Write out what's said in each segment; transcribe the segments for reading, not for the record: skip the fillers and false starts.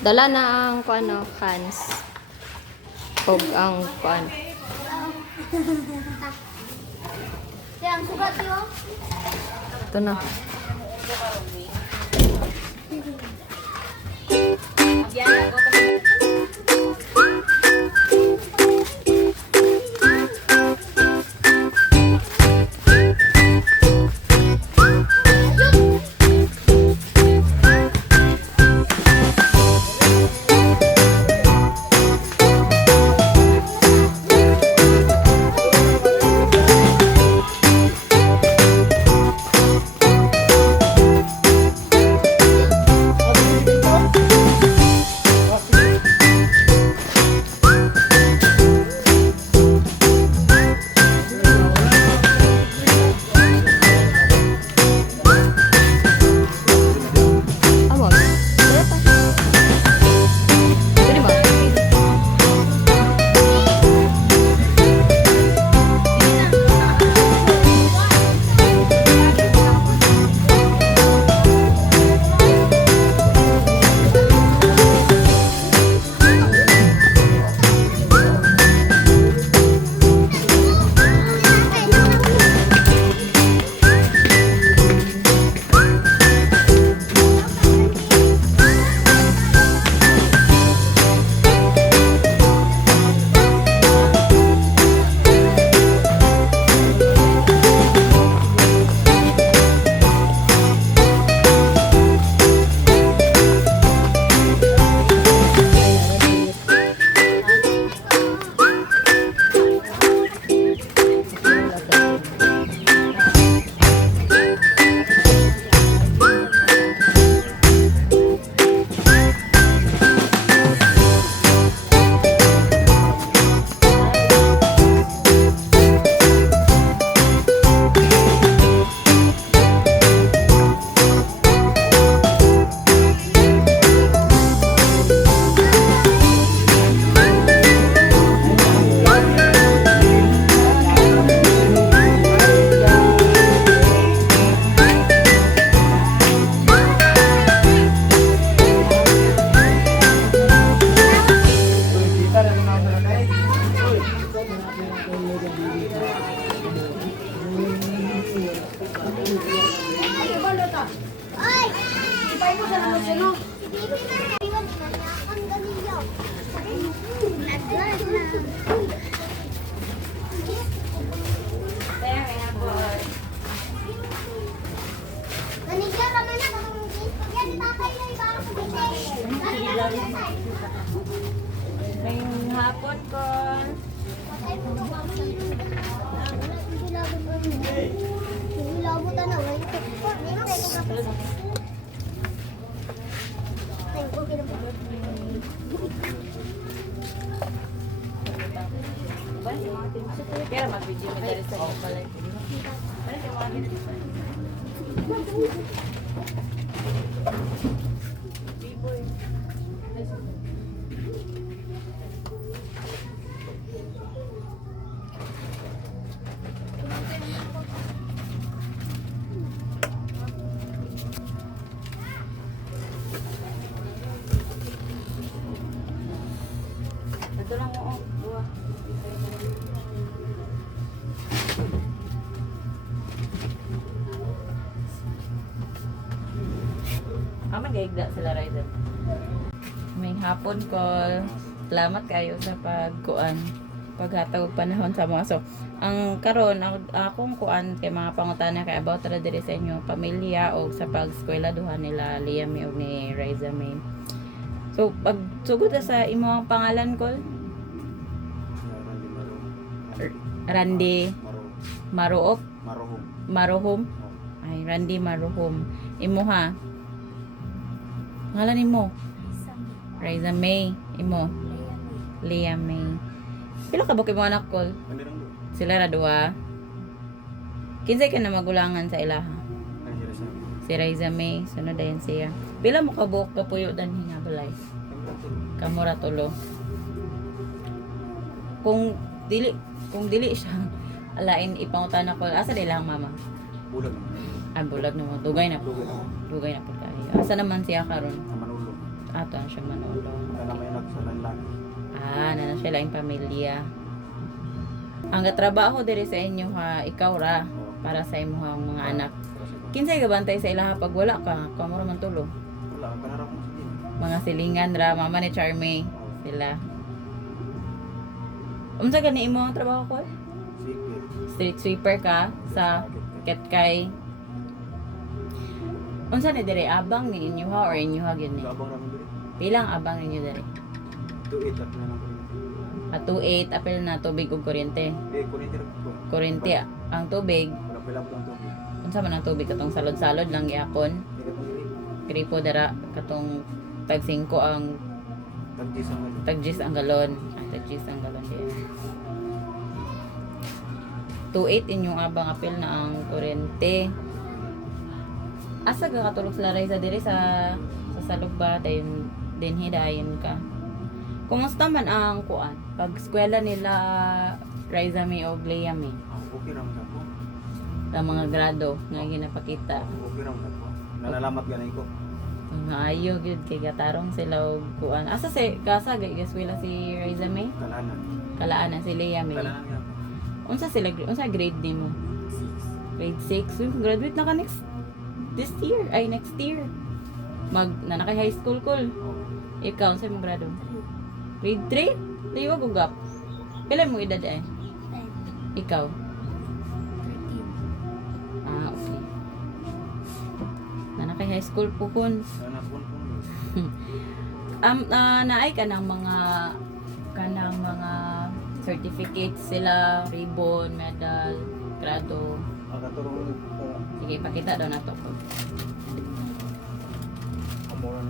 Dala na ang kuano cans. Og ang kuan. Yang sugat yun. Ito na. Amor. Pwede ba? Ay! Ipay mo sa naman siya, no? Iwan na niya. Ang ganilyo. Ganilyo naman na. Yan, itakay na iba. Ngayong hapon ko. Kaya mag-video mo dali sa mga balay. Ito lang mo, buwa. Magayigda sila rider. May hapon call. Salamat kayo sa paghatag panahon sa mga. So, ang karon akong kuan kay mga pangutana kay about ra diri sa inyo pamilya o sa pag-eskwela duha nila Liam ug ni Riza May. So, pag sugod sa imong pangalan call? Randy Maruop Maruhom. Ay, Randy Maruhom. Imo ha. Ngalan nimo? Riza May. Imo? Leah May. Pila ka ba kay mga anak call? Sila ra duha. Kinsay ka na magulangan sa ilaha? Si Riza May. Sunod dayon siya. Pila mo ka buok ka puyo dan hinga balay? Kamura tulo. Kung dili siya alain ipangutan ako. Asa di lang mama? Bulag. Bulag na mo. Dugay na po. Dugay na po tayo. Asa naman siya karon? Manulong. Ato na siya manulong. Kana may nagsalan lang. Na siya lang pamilya. Ang trabaho diri sa inyo ha, ikaw ra para sa imong mga anak. Kinsay gabantay sa ilaha pag wala ka, kamo ra man tulo. Wala ka na ra mo sige. Mga silingan ra, mama ni Charmy sila. Unsa gani imong trabaho ko? Sige. Street sweeper ka sa Ketkay. Unsa ni diri abang ni inyo ha or inyo ha gyud ni? Gabang ra mo diri. Pilang abang ninyo diri? 2-8 at na lang. At 2.8 apil na tubig ug kuryente. Kuryente ra ko. Kuryente ang tubig. Wala pila lang tubig. Unsa man ang tubig katong salod-salod lang giakon. Hindi ka diri. Kripo dara katong tag 5 ang Tagdi sa mga. tag 10 ang galon. Tag 10 ang galon diyan. 2.8 inyong abang apil na ang kuryente. Asa ka katulog sila Raisa diri sa salog ba dayon dinhi dayon ka. Kumusta man ang kuan? Pag eskwela nila Raisa May o Lea May, Okay ra mo ko. ang mga grado nga ginapakita. Okay ra mo ko. Nalalamat ganay ko. Maayo gyud kay gatarong sila og kuan. Asa si kasa eskwela si Raisa May? Kalanan. Kalaanan si Lea May. Kalanan nga. Unsa grade nimo? 6. Grade 6. Uy, graduate na ka next year. Na kay high school kol. Ikaw sa imong grado? Grade 3? Di wag ugap. Pila mo edad eh? Ikaw? 13. Okay. Na kay high school po kun. Sana pun. Naay ka ng mga certificates sila, ribbon, medal, grado. Akaturo Sige, pakita daw na to. amoran.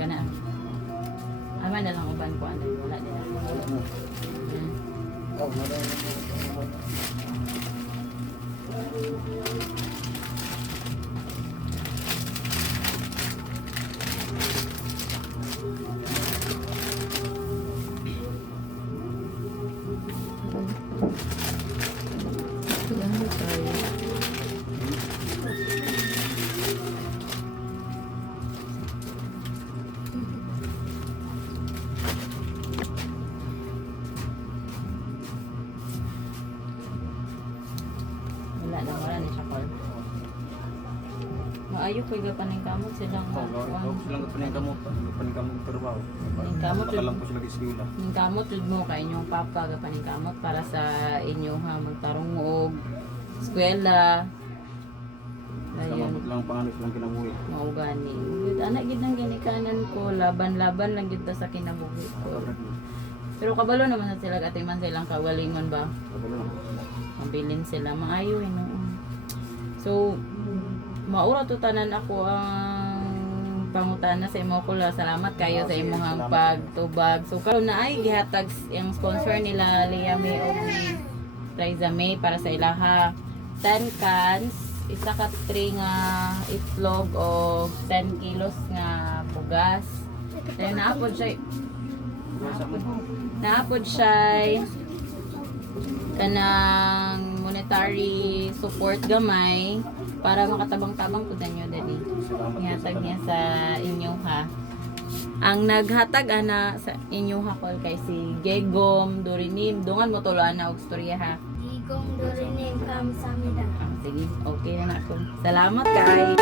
Kana. Aman na lang uban ko ano, wala din ako. Yan. Oh, madam. Yan tayo. Wala na siya call. Maayo ko iga paning kamot silang Ako silang kapaning kamot. Kapaning kamot trabaho. Kapaning kamot. Nakalang ko sila eskwela. Ning kamot jud mo kay inyong papa ga paning kamot para sa inyo ha magtarong mo og eskwela. Sa Ayun, mabot lang panganib lang kinabuhi. mao gani. Gud ana gid nang ginikanan ko, laban-laban lang gid ta sa kinabuhi ko. Pero kabalo naman sa sila atiman silang kawalingon ba? Mabilin sila maayo hinuon. So maura to tanan ako ang pangutana sa imo ko la. Salamat kayo sa imong pagtubag. So karon na ay gihatag ang sponsor nila Lea May o Raisa May para sa ilaha 10 cans, isa ka tray nga itlog o 10 kilos nga bugas. Then naapod siya kanang monetary support gamay para makatabang-tabang pud ninyo dali. Ihatag niya sa inyo ha. Ang naghatag ana sa inyo ha kol kay si Gegom Dorinim. Dungan mo tuloan na og storya ha. Digong Dorinim Kamsamida. Sige, okay na ako. Salamat kay